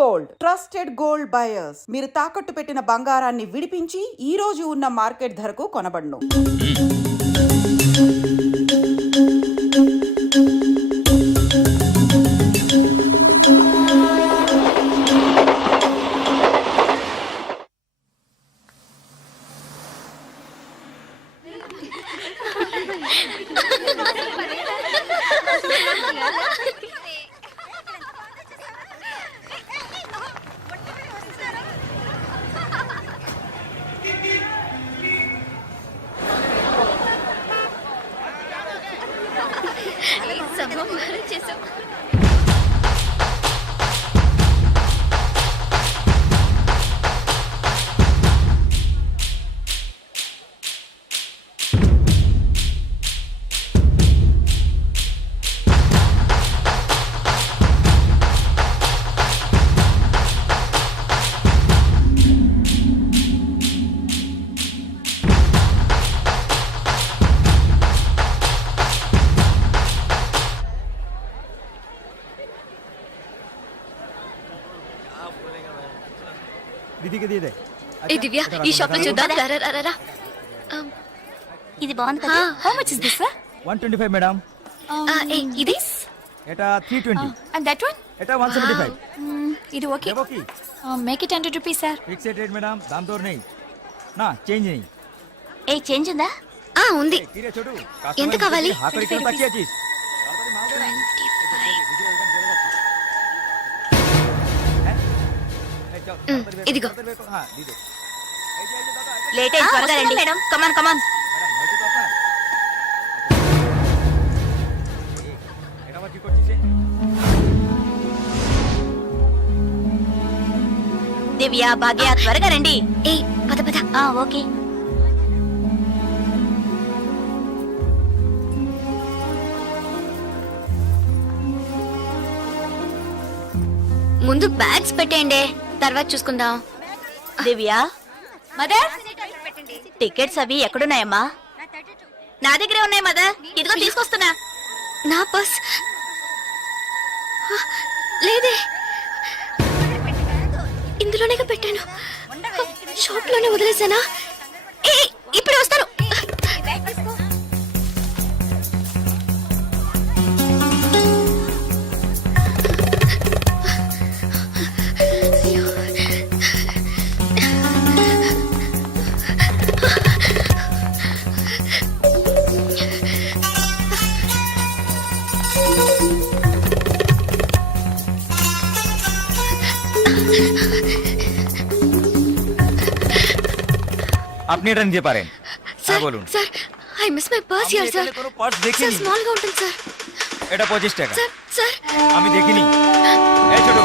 Gold trusted gold buyers. మీరు తాకట్టు పెట్టిన బంగారాన్ని విడిపించి ఈ రోజు ఉన్న మార్కెట్ ధరకు కొనబడును. ఏ దివ్య, ఈ షాప్ లో చూద్దాం. ఇది బాగుంది కదా. How much is this sir? 125 madam. ఇది ఎటా 320. And that one? ఎటా 175. ఇది okay. Okay. Make it 100 rupees sir. Fixed rate madam, దామ్ తోర్ नहीं ना चेंज नहीं. ఏ చేంజ్ ఉందా? ఉంది. తీరే చూడు. ఎంత కావాలి? హాకరి కింద తక్కువ చీజ్. ఇదిగో. లేట్ అయ్యి త్వరగా రండి మేడం. కమాన్ కమాన్. దివ్య, భాగ్య త్వరగా రండి. ఏ పద పద. ఓకే. ముందు బ్యాగ్స్ పెట్టేయండి, తర్వాత చూసుకుందాం. దివ్య, మదర్ టికెట్స్ అవి ఎక్కడున్నాయమ్మా? నా దగ్గరే ఉన్నాయి మదర్. ఇదిగో తీసుకొస్తున్నా. నా పర్స్ లేదే, ఇందులోనే పెట్టాను. షాప్ లోనే వదిలేసానా? ఏ ఇప్పుడు వస్తాను. আপনি এটা নিতে পারেন। স্যার বলুন। Sir, I miss my purse here sir. কোনো পার্স স্যার দেখিনি। স্মল గా ఉంటుంది স্যার। এটা 25 টাকা। স্যার স্যার আমি দেখিনি। এই ছোট।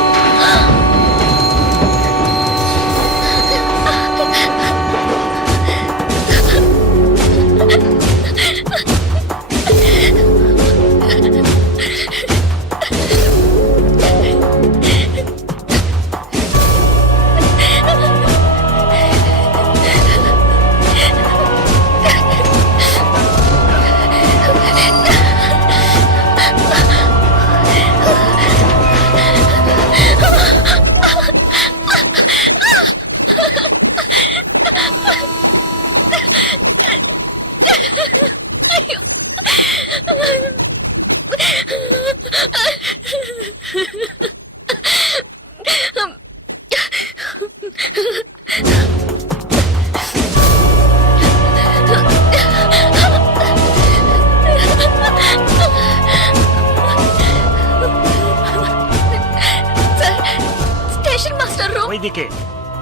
ওইদিকে।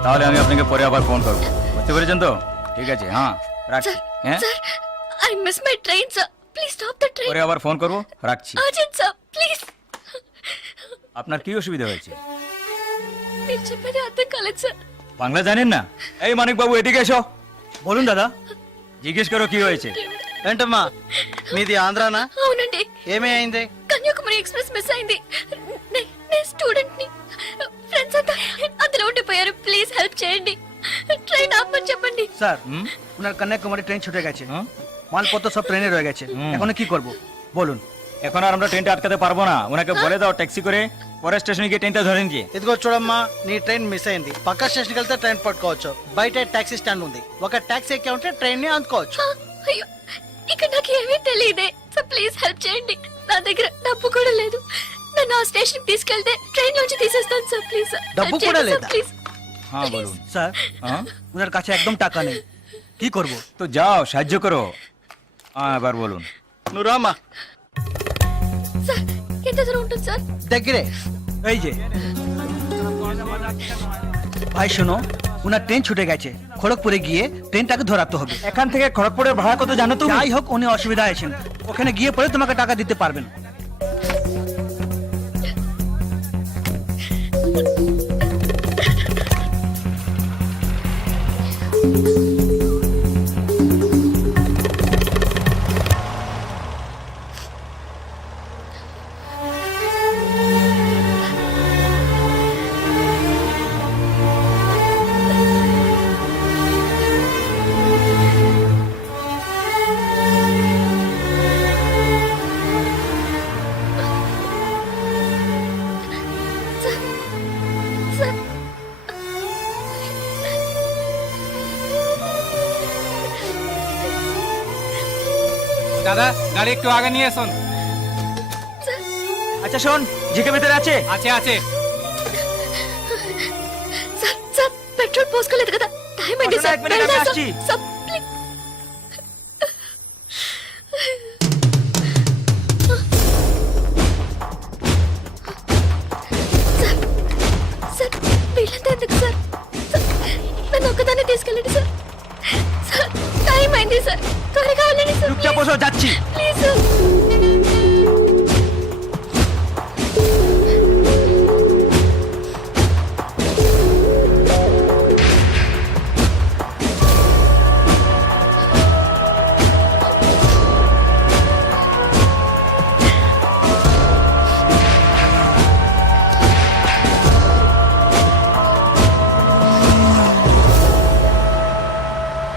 তাহলে আমি আপনাকে পরে আবার ফোন করব। বুঝতে পেরেছেন তো? ঠিক আছে, হ্যাঁ রাখছি। হ্যাঁ sir, I miss my train sir. Please stop the train. পরে আবার ফোন করব, রাখছি। Urgent sir, please. আপনার কি অসুবিধা হয়েছে? మీరు చెప్పేది అర్థం కాలేదు సార్। বাংলা জানেন না? এই মানিক বাবু এদিকে এসো। বলুন দাদা। জিজ্ঞেস করো কি হয়েছে। ఏంటమ్మా మీది ఆంధ్రానా? అవునండి। ఏమీ అయింది? కన్యాకుమారి ఎక్స్ప్రెస్ మిస్ అయింది। నేను స్టూడెంట్ ని, ఫ్రెండ్స్ అంతా అందులో ఉండిపోయారు। ప్లీజ్ హెల్ప్ చేయండి, ট্রেন আপনি చెప్పండి। স্যার ওনার কন্যাকুমারী ট্রেন ছুটে গেছে, মালপত্র সব ট্রেনে রয়ে গেছে, এখন কি করব বলুন। এখন আর আমরা ট্রেনটা আটকাতে পারবো না, ওনাকে বলে দাও ট্যাক্সি করে পরের স্টেশনে গিয়ে ట్రైన్টা ধরে নিয়ে। ఇదిగో చూడమ్మా, నీ ట్రైన్ మిస్ అయింది. పక్క స్టేషన్కి వెళ్తే ట్రైన్ పట్టుకోవచ్చు. బయట టాక్సీ స్టాండ్ ఉంది. ఒక టాక్సీ ఎక్కి ఉంటే ట్రైన్ ని అందుకోవచ్చు. అయ్యో ఇక్కడ నాకు ఏమీ తెలియదే సార్, ప్లీజ్ హెల్ప్ చేయండి. నా దగ్గర డబ్బు కూడా లేదు. నన్ను ఆ స్టేషన్ తీసుకెళ్తే ట్రైన్ నుంచి తీసేస్తాను సార్, ప్లీజ్ సార్. డబ్బు కూడా లేదా? ప్లీజ్ হ্যাঁ বলুন। স্যার, হ্যাঁ ওনার কাছে একদম টাকা নেই, কি করব? তো যাও সাহায্য করো। হ্যাঁ এবার বলুন। నువ్వు రామ్మా. సార్ ఎంత దూరం ఉంటుంది సార్? దగ్గరే। এই যে ভাই শোনো, ওনার ট্রেন ছুটে গেছে, খড়গপুরে গিয়ে ট্রেনটাকে ধরাতে হবে। এখান থেকে খড়গপুরের ভাড়া কত জানো তুমি? যাই হোক, উনি অসুবিধা আছেন, ওখানে গিয়ে পরে তোমাকে টাকা দিতে পারবেন। సార్ দাদা গাড়ি একটু আগে নিয়ে আসুন। আচ্ছা শোন, জিকে ভিতরে আছে? আছে আছে। సార్ సార్ పెట్రోల్ పోసుకోలేదు కదా, టైం అయింది పక్కన సార్. এক మినిట్, আমি వెళ్దాం సార్. আসছি। Sir, please. సార్, సార్, వీళ్ళంతా ఎందుకు సార్? సార్, నన్ను ఒక్కదాన్ని తీసుకెళ్ళండి సార్. సార్, టైం అయింది సార్, త్వరగా వెళ్ళండి సార్. চুপচাপ বসো, যাচ্ছি। Please sir.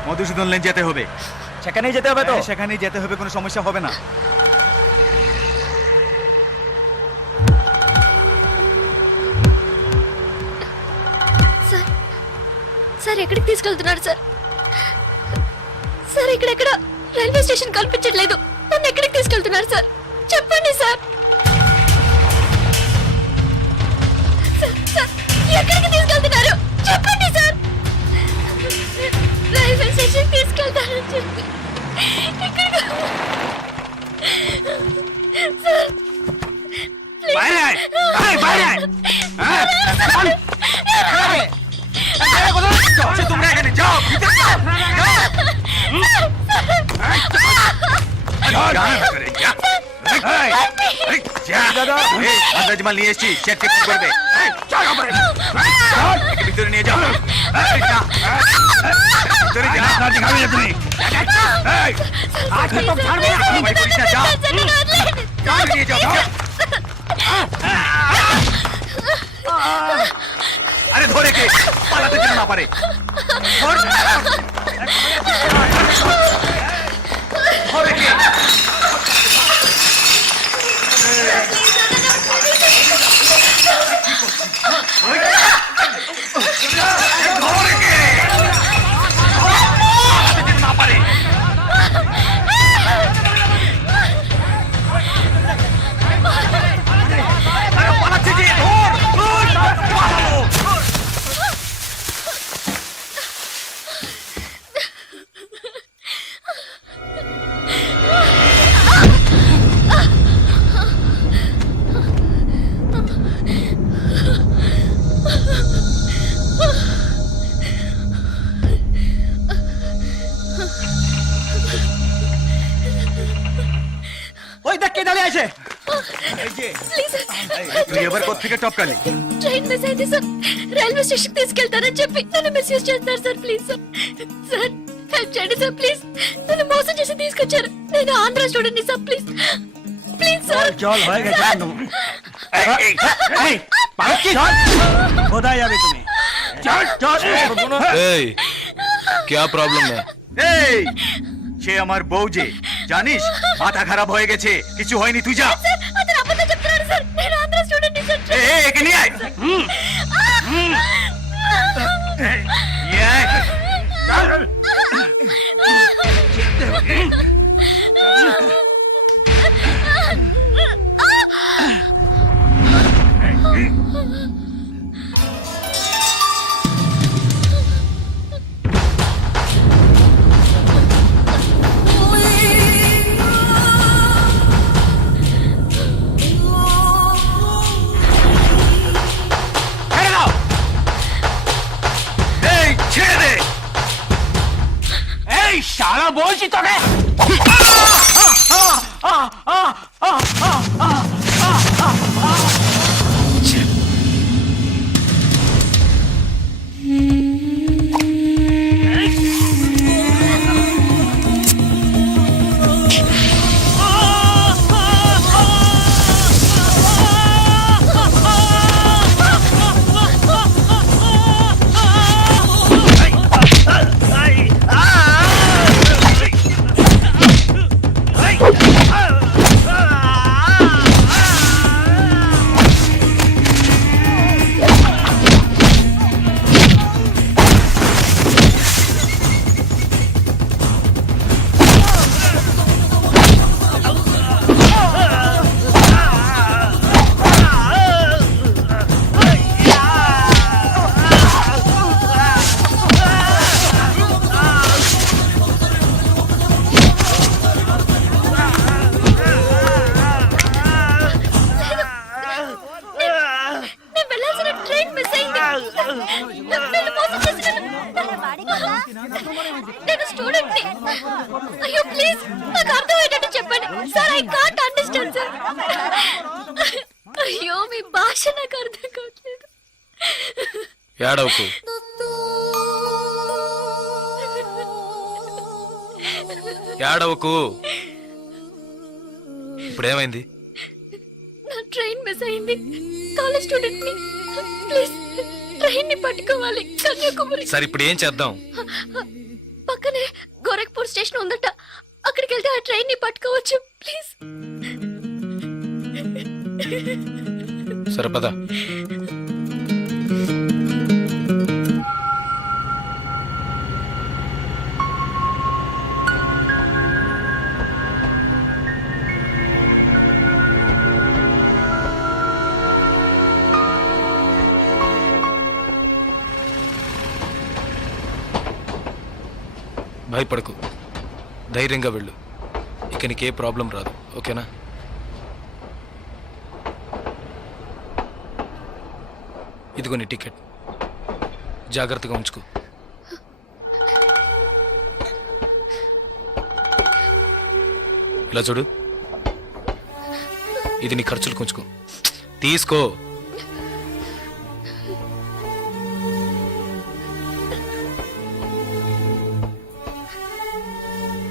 মধুসূদন লেন যেতে হবে। সেখানেই যেতে হবে তো? হ্যাঁ, সেখানেই যেতে হবে, কোনো সমস্যা হবে না। సార్ సార్ ఎక్కడికి తీసుకెళ్తున్నారు సార్? సార్ ఇక్కడెక్కడ రైల్వే స్టేషన్ కనిపించట్లేదు, నన్ను ఎక్కడికి తీసుకెళ్తున్నారు సార్? చెప్పండి సార్. సార్, సార్, ఎక్కడికి తీసుకెళ్తున్నారు చెప్పండి సార్. రైల్వే స్టేషన్ తీసుకెళ్తారని చెప్పి ఎక్కడికి సార్ বাইরে আয়, আয়, বাইরে আয়। হ্যাঁ, বল। এই, কোথায় যাচ্ছ? আচ্ছা, তোমরা এখানে যাও, ভিতরে যাও, যাও। যা না ভিতরে, যা। এই, এই, যা। এই, আন্দাজ মাল নিয়ে এসেছি, চেক চেক করবে। এই, চল, ওপরে। এই, চল, একে ভিতরে নিয়ে যাও। এই, যা। ভিতরে যা। খাবি না তুমি। এই, আজকে তো ছাড়বে না। ভাই, করিস না, যাও। চল, নিয়ে যাও, যাও। আরে ধরে কে, পালাতে যেন না পারে। ধর। ধরে কে? ধরে কে? পালাতে যেন না পারে। আরে পালাচ্ছে যে, ধর, ধর, পালালো। ওই দেখ কে দাঁড়িয়ে আছে। এই যে, ప్లీజ్ তুই এবার কোত্থেকে টপকালি? ట్రైన్ మిస్ అయింది సార్, రైల్వే స్టేషన్ తీసుకెళ్తారని చెప్పి నన్ను మిస్యూజ్ చేస్తున్నారు sir. Please sir, sir help చేయండి సార్, ప్లీజ్. నన్ను మోసం చేసి తీసుకొచ్చారు, నేను Andhra student sir. Please please sir. চল, হয়ে গেছে। এই, এই, পালাচ্ছিস? কোথায় যাবে তুমি? চল, চল। এই क्या प्रॉब्लम है? এই, সে আমার বউ যে, জানিস মাথা খারাপ হয়ে গেছে, কিছু হয়নি, তুই যা। సార్ అతను అబద్ధం చెప్తున్నాడు సార్. నేను ఆంధ్ర స్టూడెంట్ సార్. একে নিয়ে আয়। নিয়ে আয়। ছেড়ে দাও। এই ছেড়ে দে। এই শালা বলছি তোকে। నేను వెళ్ళాల్సిన ట్రైన్ మిస్ అయింది. నన్ను మోసం చేసినాడు. నేను స్టూడెంట్ ని. అయ్యో ప్లీజ్ నాకు అర్థమయ్యేటట్టు చెప్పండి sir. I can't understand sir. అయ్యో మీ భాష నాకు అర్థం కావట్లేదు. ఏడవకు. ఏడవకు. ఇప్పుడేమైంది? నా ట్రైన్ మిస్ అయింది. కాలేజ్ స్టూడెంట్ ని. ప్లీజ్ ట్రైన్ ని పట్టుకోవాలి కన్యాకుమారి. సరే ఇప్పుడు ఏం చేద్దాం? పక్కనే గోరఖ్పూర్ స్టేషన్ ఉందట. అక్కడికి వెళ్తే ఆ ట్రైన్ ని పట్టుకోవచ్చు ప్లీజ్. సరే పద. భయపడకు, ధైర్యంగా వెళ్ళు. ఇక నీకే ప్రాబ్లం రాదు, ఓకేనా? ఇదిగో నీ టికెట్, జాగ్రత్తగా ఉంచుకో. ఇలా చూడు, ఇది నీ ఖర్చులు కొంచుకో, తీసుకో.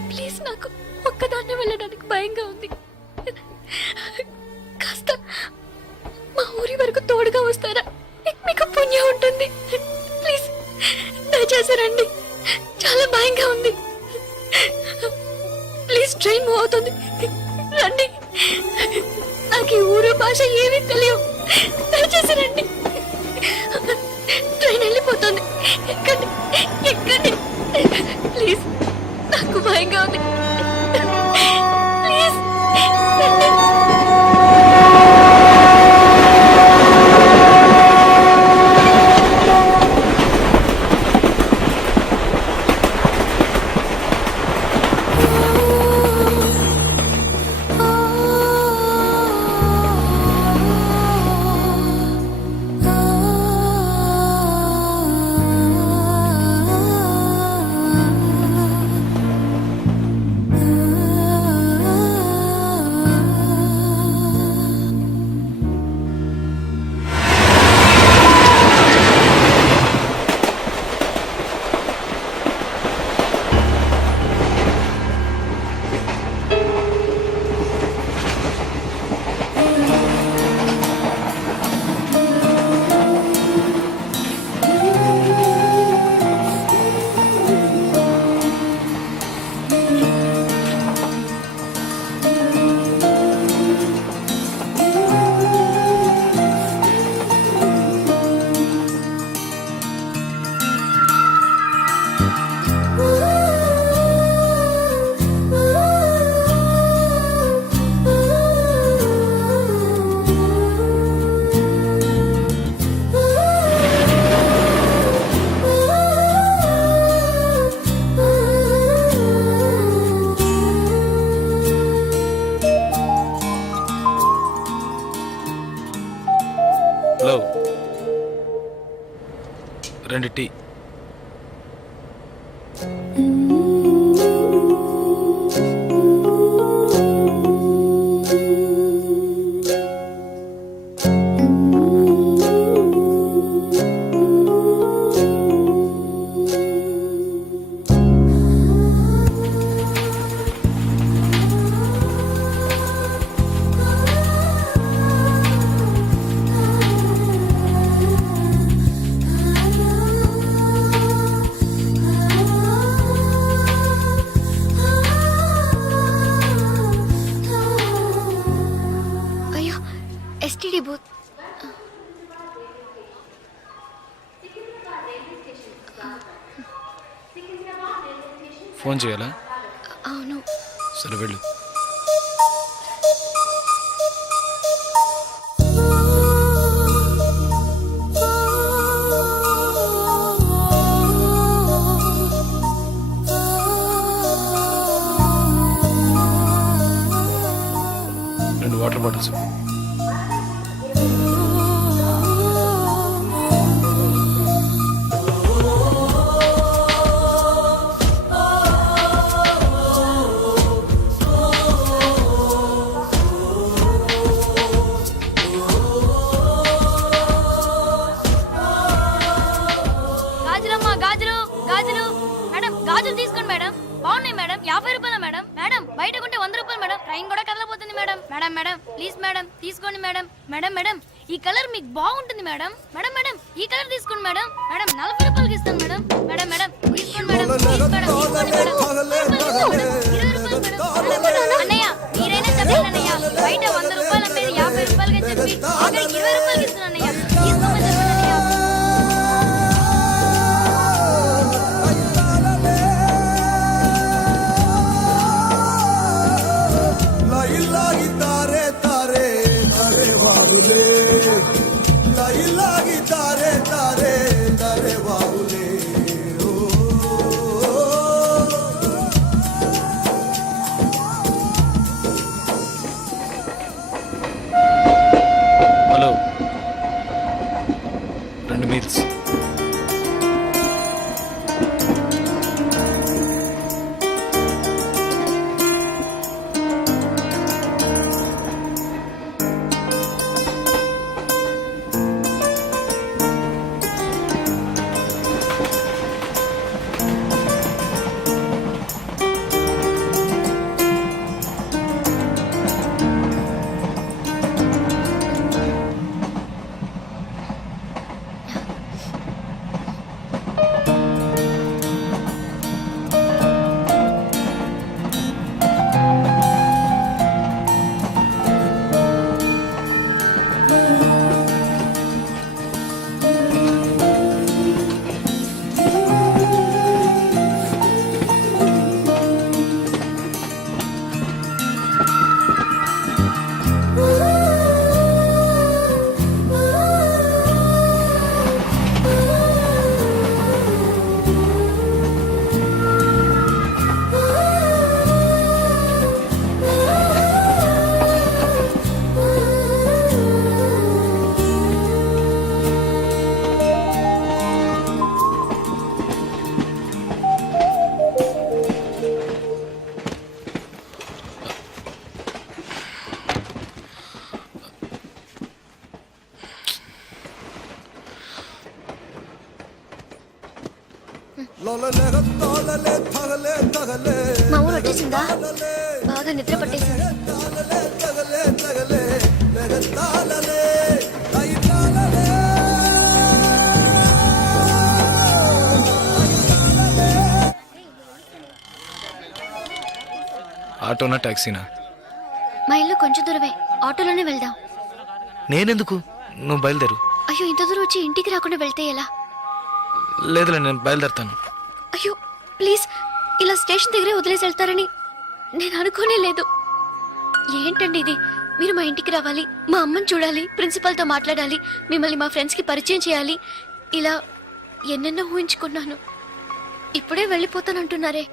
ప్లీజ్ నాకు ఒక్కదాన్నే వెళ్ళడానికి భయంగా ఉంది. కాస్త మా ఊరి వరకు తోడుగా వస్తారా? మీకు పుణ్యం ఉంటుంది. ప్లీజ్ దయచేసి రండి. చాలా భయంగా ఉంది. ప్లీజ్ ట్రైన్ మూవ్ అవుతుంది, రండి. నాకు ఈ ఊరు భాష ఏమీ తెలియవు. దయచేసి రండి. ట్రైన్ వెళ్ళిపోతుంది. ఎక్కండి, ఎక్కండి. ప్లీజ్ నాకు భయంగా ఉంది. Please 2 tea. అయ్యో ఎస్టీడీ బూత్. ఫోన్ చేయాలా? అవును. సరే వెళ్ళు. రెండు వాటర్ బాటిల్స్. గాజులమ్మా, గాజులు గాజులు. మేడం గాజులు తీసుకోండి మేడం. బాగున్నాయి మేడం. 50 రూపాయలు మేడం. మేడం బయట కొంటే 100 రూపాయలు మేడం. ట్రైన్ కూడా కదలపోతుంది madam. Madam madam please madam తీసుకోండి మేడం. మేడం మేడం ఈ కలర్ మీకు బాగుంటుంది మేడం. మేడం మేడం ఈ కలర్ తీసుకోండి మేడం. మేడం 40 రూపాయలకి ఇస్తాను మేడం. మేడం మేడం తీసుకోండి మేడం. ప్లీజ్ మేడం తీసుకోండి మేడం. 20 రూపాయలు మేడం. మేడం అన్నయ్య మీరైనా చెప్పండి అన్నయ్య. బయట 100 రూపాయలు అమ్మేది 50 రూపాయలకి చెప్పి ఆఖరికి 20 రూపాయలకి ఇస్తున్నాను అన్నయ్య. తీసుకోమని చెప్పండి అన్నయ్య. Hello, 2 meals. మా ఊరు వచ్చేసిందా? బాగా నిద్ర పట్టేసింది. ఆటోనా టాక్సీనా? మా ఇల్లు కొంచెం దూరమే. ఆటోలోనే వెళ్దాం. నేనెందుకు? నువ్వు బయలుదేరు. అయ్యో ఇంత దూరం వచ్చి ఇంటికి రాకుండా వెళ్తే ఎలా? లేదులే, నేను బయలుదేరుతాను. అయ్యో ప్లీజ్, ఇలా స్టేషన్ దగ్గరే వదిలేసి వెళ్తారని నేను అనుకోనే లేదు. ఏంటండి ఇది? మీరు మా ఇంటికి రావాలి, మా అమ్మని చూడాలి, ప్రిన్సిపల్తో మాట్లాడాలి, మిమ్మల్ని మా ఫ్రెండ్స్కి పరిచయం చేయాలి, ఇలా ఎన్నెన్నో ఊహించుకున్నాను. ఇప్పుడే వెళ్ళిపోతానంటున్నారే.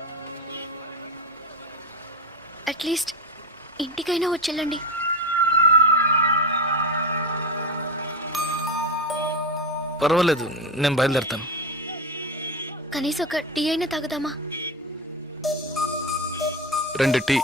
అట్లీస్ట్ ఇంటికైనా వచ్చేళ్ళండి. పర్వాలేదు, నేను బయలుదేరుతాను. కనీసం ఒక టీ అయినా తాగుదామా? 2 టీ.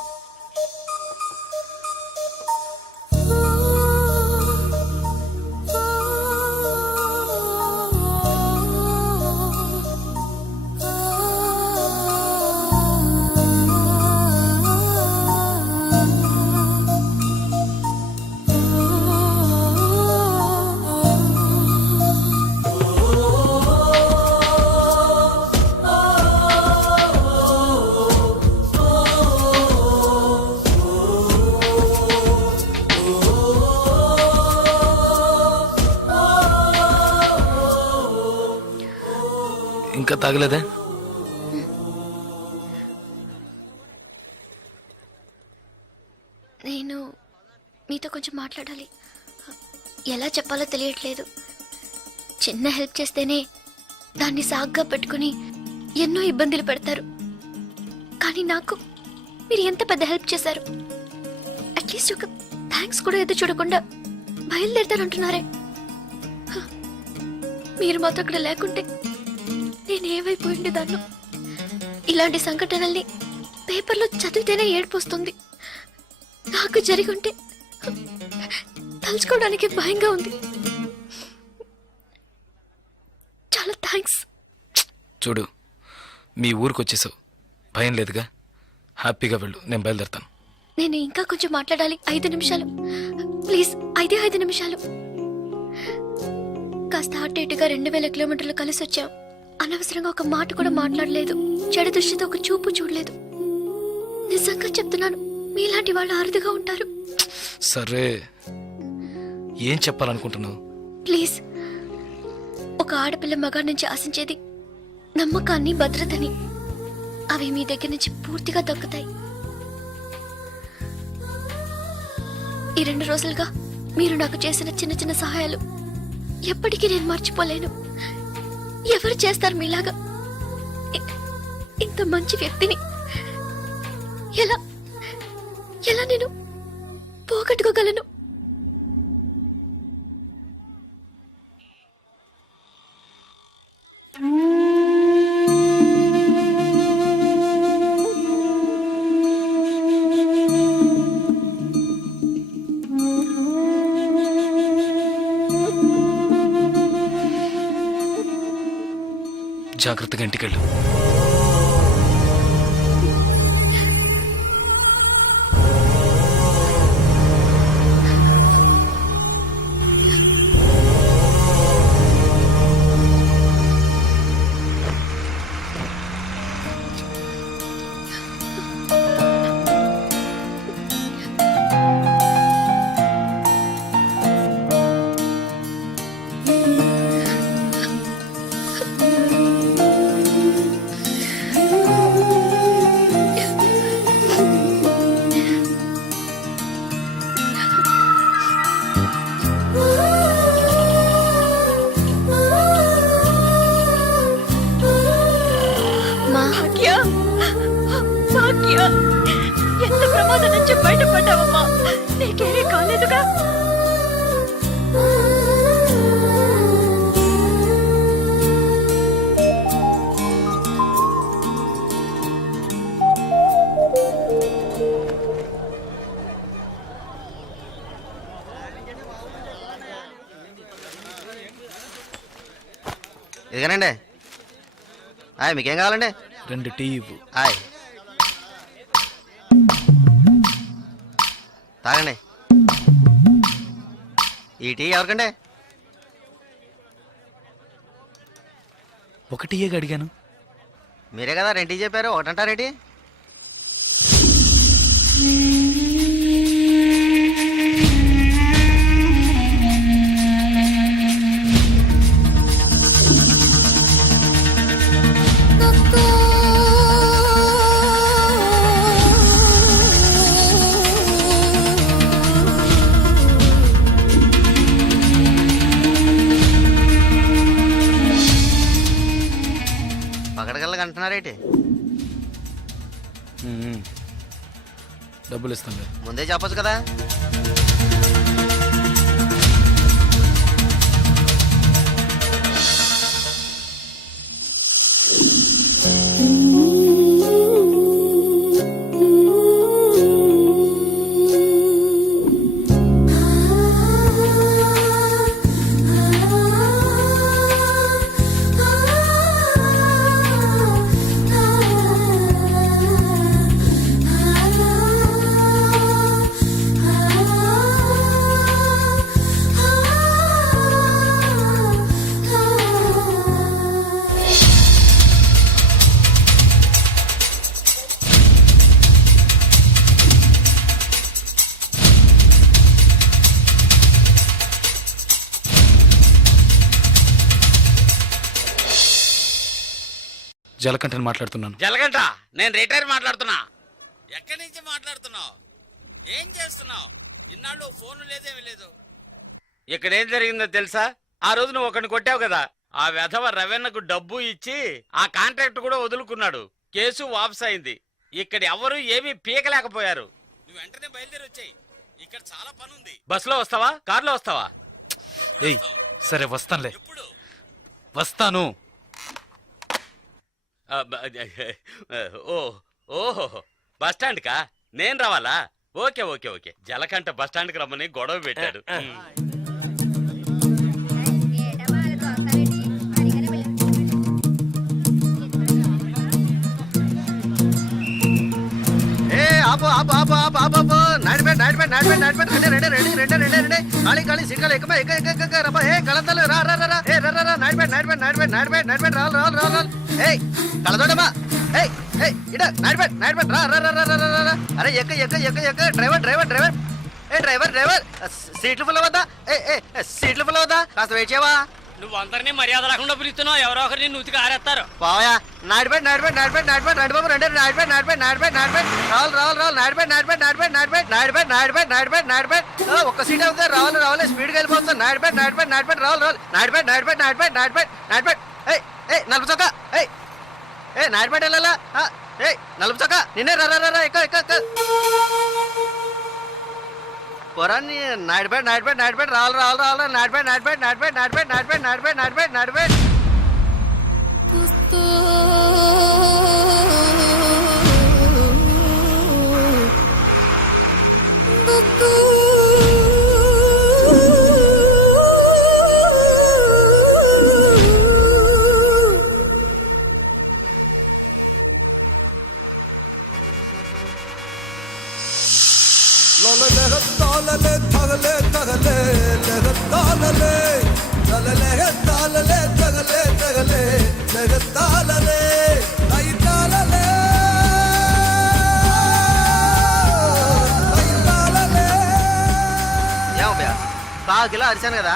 ఇంకా తాగలేదే? నేను మీతో కొంచెం మాట్లాడాలి. ఎలా చెప్పాలో తెలియట్లేదు. చిన్న హెల్ప్ చేస్తేనే దాన్ని సాగ్గా పెట్టుకుని ఎన్నో ఇబ్బందులు పెడతారు. కానీ నాకు మీరు ఎంత పెద్ద హెల్ప్ చేశారు. అట్లీస్ట్ ఒక థ్యాంక్స్ కూడా ఎదురు చూడకుండా బయలుదేరతారంటున్నారే. హ, మీరు మాతో అక్కడ లేకుంటే నేనేమైపోయి ఉండేదాన్ని. ఇలాంటి సంఘటనల్ని పేపర్లో చదివితేనే ఏడుపు వస్తుంది. నాకు జరిగి ఉంటే తలుచుకోవడానికి భయంగా ఉంది. చాలా థ్యాంక్స్. చూడు, మీ ఊరికి వచ్చేసావు, భయం లేదుగా. హ్యాపీగా వెళ్ళు, నేను బయలుదేరుతాను. నేను ఇంకా కొంచెం మాట్లాడాలి. 5 నిమిషాలు ప్లీజ్. 5 నిమిషాలు. కాస్త అటు ఇటుగా 2000 కిలోమీటర్లు కలిసి వచ్చాం. అనవసరంగా ఒక మాట కూడా మాట్లాడలేదు. చెడు దృష్టితో ఒక చూపు చూడలేదు. నిజంగా చెప్తున్నాను, మీలాంటి వాళ్ళు అరుదుగా ఉంటారు. సరే, ఏం చెప్పాలనుకుంటున్నావు? ప్లీజ్, ఒక ఆడపిల్ల మగాడి నుంచి ఆశించేది నమ్మకాన్ని, భద్రతని. అవి మీ దగ్గర నుంచి పూర్తిగా దక్కుతాయి. ఈ 2 రోజులుగా మీరు నాకు చేసిన చిన్న చిన్న సహాయాలు ఎప్పటికీ నేను మర్చిపోలేను. ఎవరు చేస్తారు మీలాగా? ఇంత మంచి వ్యక్తిని ఎలా ఎలా నేను పోగొట్టుకోగలను? జాగ్రత్తగా ఇంటికెళ్ళు. ఎంత ప్రమాదం నుంచి బయటపడ్డావమ్మా? నీకేమీ కాలేదుగా? ఇదిగానండి. మీకేం కావాలండి? 2 టీ ఇవ్వు. తాగండి. ఈ టీ ఎవరికండి? 1 టీయే అడిగాను. మీరే కదా 2 టీ చెప్పారు, ఒకటంటారేటి? పకడగల్లగా అంటున్నారేటి? డబ్బులు ఇస్తాను. ముందే చెప్పొచ్చు కదా. జలకంఠని మాట్లాడుతున్నాను. జలగంట నేను రిటైర్ మాట్లాడుతున్నా. ఎక్కడి నుంచి మాట్లాడుతున్నావు? ఏం చేస్తున్నావు? ఇన్నాళ్ళు ఫోన్ లేదేమీ లేదు. ఇక్కడ ఏం జరిగిందో తెలుసా? ఆ రోజు నువ్వు ఒకరిని కొట్టావు కదా, ఆ వెధవ రవెన్నకు డబ్బు ఇచ్చి ఆ కాంట్రాక్ట్ కూడా వదులుకున్నాడు. కేసు వాపస్ అయింది. ఇక్కడ ఎవరు ఏమీ పీకలేకపోయారు. నువ్వు వెంటనే బయలుదేరి వచ్చాయి. ఇక్కడ చాలా పని ఉంది. బస్సులో వస్తావా, కారులో వస్తావా? ఏయ్ సరే వస్తానులే. ఎప్పుడు వస్తాను. ఓహో బస్ స్టాండ్ కా నేను రావాలా? Okay okay okay. జలకంట బస్ స్టాండ్ కి రమ్మని గొడవ పెట్టాడు. ఏ ఆపు ఆపు ఆపు ఆపు ఆపు ఆపు నాడిపెట్ నాడిపెట్ నాడిపెట్ నాడిపెట్ ready ready ready ready ready ready ఖాళీ ఖాళీ సీట్లు ఎక్కువ ఎక్క ఎక్క ఎక్క రబ్బా. ఏ కళతలు రా రా రా ఏ రా రా నాడిపెట్ నాడిపెట్ నాడిపెట్ నాడిపెట్ నాడిపెట్ రాల్ రాల్ రాల్ రాల్. ఏయ్ కళతోడమ్మా. ఏయ్ ఏయ్ ఇడ నాడిపెట్ నాడిపెట్ రా రా రా రా రా రా. అరే ఎక్క ఎక్క ఎక్క ఎక్క డ్రైవర్ డ్రైవర్ డ్రైవర్. ఏ డ్రైవర్ డ్రైవర్ సీట్లు ఫుల్ అవుద్దా? ఏ ఏ సీట్లు ఫుల్ అవుద్దా? కాస్త వెయిట్ చేయవా? నువ్వు అందరినీ మర్యాద లేకుండా పిలుస్తున్నావు. ఎవరో ఒకరిని నూతికి ఆరేస్తారు. పోయా నాడిపెట్ నాడిపెట్ నాడిపెట్ నాడిపెట్ నాడి బాబు రండి. నాడిపెట్ నాడిపెట్ నాడిపెట్ నాడిపెట్ రావాలి రావాలి రావాలి. నాడిపెట్ నాడిపెట్ నాడిపెట్ నాడిపెట్ నాడిపెట్ నాడిపెట్ నాడిపెట్ నాడిపెట్ ఒక్క సీట్ అవుతుంది. రావాలి రావాలి స్పీడ్గా వెళ్ళిపోతుంది. నాడిపెట్ నాడిపెట్ నాడిపెట్ రావాలి రావాలి. నాడిపెట్ నాడిపెట్ నాడిపెట్ నాడిపెట్ నాడిపెట్. ఏయ్ ఏయ్ నలుపు చొక్క. ఏయ్ ఏ నాడిపెట్ వెళ్ళాలా? ఏయ్ నలుపు చొక్క నిన్నే రా రా రా ఎక్క ఎక్క ఎక్క పొరాన్ని. నాడిపెట్ నాడిపెట్ నాడిపెట్ రావాలి రావాలి రావాలి. నాడిపెట్ నాడిపెట్ నాడిపెట్ నాడిపెట్ నాడిపెట్ నాడిపెట్ నాడిపెట్ నాడిపెట్. కాకిలా అరిశాను కదా,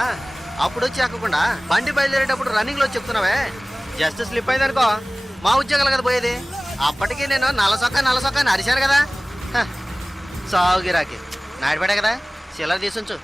అప్పుడు వచ్చి ఎక్కకుండా బండి బయలుదేరేటప్పుడు రన్నింగ్ లో చెప్తున్నావే. జస్ట్ స్లిప్ అయింది అనుకో మా ఉద్యోగాలు కదా పోయేది. అప్పటికి నేను నల్లసొక్క అని అరిశాను కదా. సాగుగిరాకి నాడిపడే కదా, చిల్లర తీసుంచు.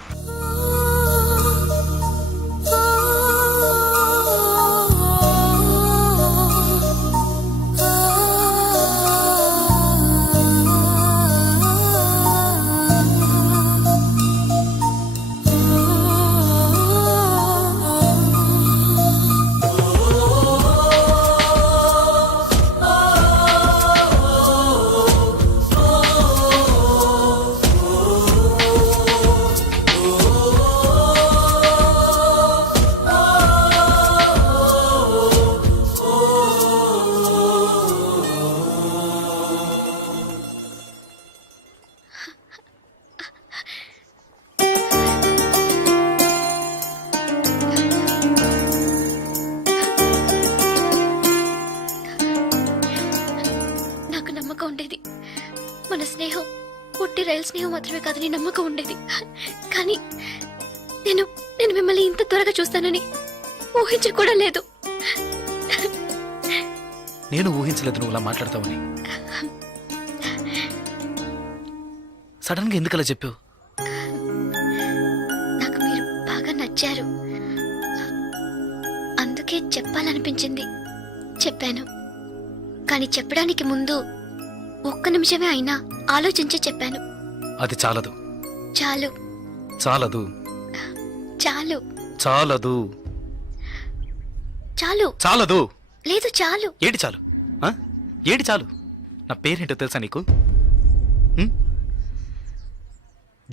మన స్నేహం పుట్టి రైలు స్నేహం మాత్రమే కాదని నమ్మకం ఉండేది. కానీ నేను నేను మిమ్మల్ని ఇంత త్వరగా చూస్తానని ఊహించి కూడా లేదు. నేను ఊహించలేదు నువ్వు అలా మాట్లాడతావని. సడన్ గా ఎందుకు అలా చెప్పావు? నాకు మీరు బాగా నచ్చారు, అందుకే చెప్పాలనిపించింది చెప్పాను. కానీ చెప్పడానికి ముందు ఒక్క నిమిషమే అయినా ఆలోచించి చెప్పాను. అది చాలదు. చాలు. చాలదు. చాలు. చాలదు. చాలు. చాలదు. లేదు చాలు. ఏంటి చాలు? ఏంటి చాలు? నా పేరేంటో తెలుసా నీకు?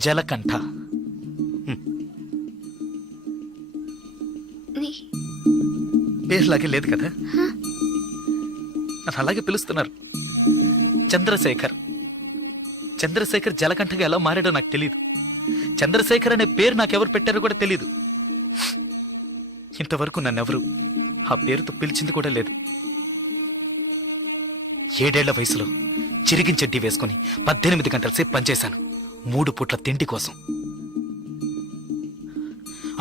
జలకంఠ. పేరులాగే లేదు కదా, నన్ను అలాగే పిలుస్తున్నారు. చంద్రశేఖర్. చంద్రశేఖర్ జలకంఠగా ఎలా మారాడో నాకు తెలియదు. చంద్రశేఖర్ అనే పేరు నాకెవరు పెట్టారో కూడా తెలియదు. ఇంతవరకు నన్నెవరు ఆ పేరుతో పిలిచింది కూడా లేదు. 7 ఏళ్ల వయసులో చిరిగిన చెడ్డీ వేసుకుని 18 గంటల సేపు పనిచేశాను 3 పూట్ల తిండి కోసం.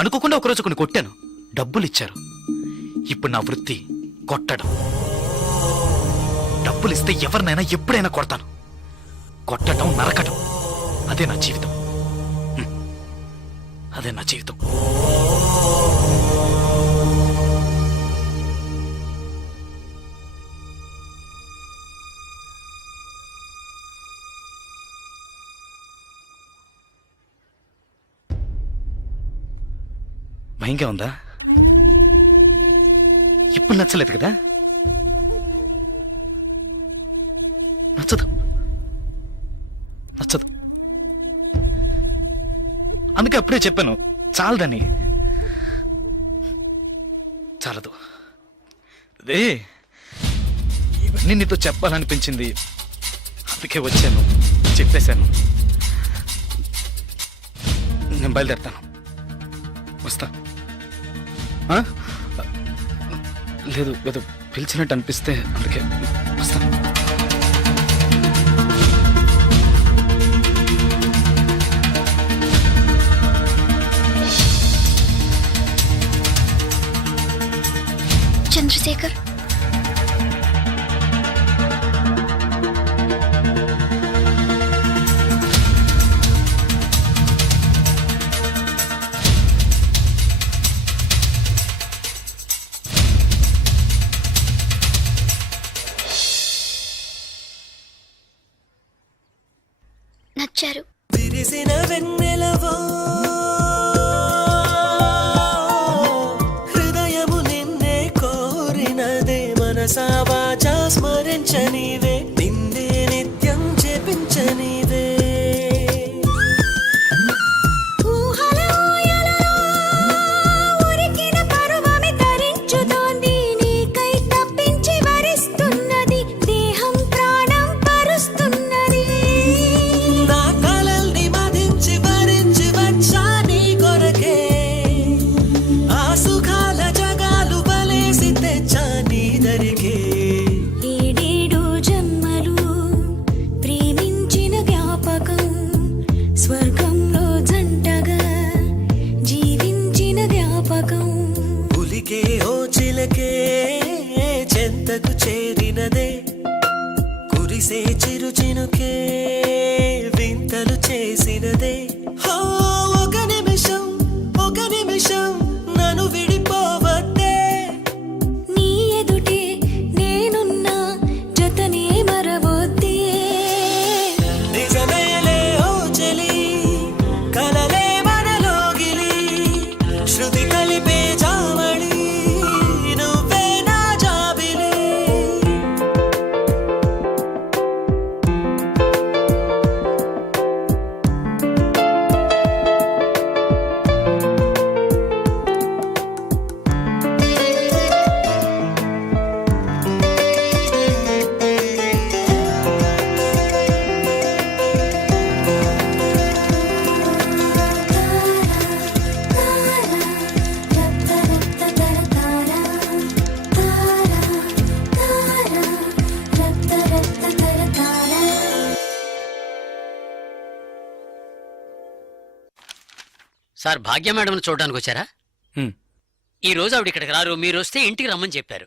అనుకోకుండా ఒకరోజు కొన్ని కొట్టాను, డబ్బులు ఇచ్చారు. ఇప్పుడు నా వృత్తి కొట్టడం. డబ్బులు ఇస్తే ఎవరినైనా ఎప్పుడైనా కొడతాను. కొట్టడం, నరకటం అదే నా జీవితం. అదే నా జీవితం. భయంగా ఉందా? ఇప్పుడు నచ్చలేదు కదా? నచ్చదు. అందుకే అప్పుడే చెప్పాను చాలదని. చాలదు. అదే ఇవన్నీ నీతో చెప్పాలనిపించింది, అందుకే వచ్చాను, చెప్పేశాను. నేను బయలుదేరుతాను. వస్తా. లేదు ఏదో పిలిచినట్టు అనిపిస్తే అందుకే వస్తా. చంద్రశేఖర్, నచ్చారు. విరిసిన వెన్నెలవో హృదయము నిన్నే కోరినదే, మనసా వాచా స్మరించనివే, నిన్నే నిత్యం జపించనివే. చెంతకు చేరినదే, కురిసే చిరు చినుకే వింతలు చేసినదే. ఒక నిమిషం నన్ను విడిపోవద్దే, నీ ఎదుటే నేనున్నా జతనే మరవొద్దే. నిజమేలే ఓ చెలి, కలలే మనలోగిలి, శృతి కలిపే జావళి, నువ్వే నా జాబిలి. సార్, భాగ్య మేడం చూడడానికి వచ్చారా? ఈ రోజు ఆవిడ ఇక్కడికి రారు, మీరు వస్తే ఇంటికి రమ్మని చెప్పారు.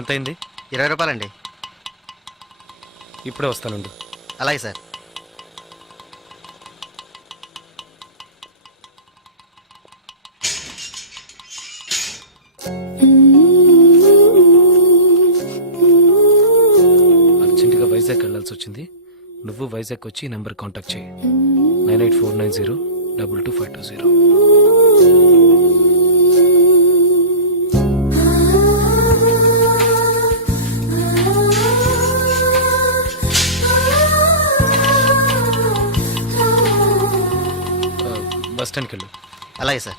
ఎంతైంది? 20 రూపాయలండి. ఇప్పుడే వస్తానండి. అలాగే సార్. అర్జెంటుగా వైజాగ్ వెళ్ళాల్సి వచ్చింది. నువ్వు వైజాగ్ వచ్చి ఈ నెంబర్ కాంటాక్ట్ చేయి. 9849022520. బస్ స్టాండ్కి వెళ్ళు. అలాగే సార్.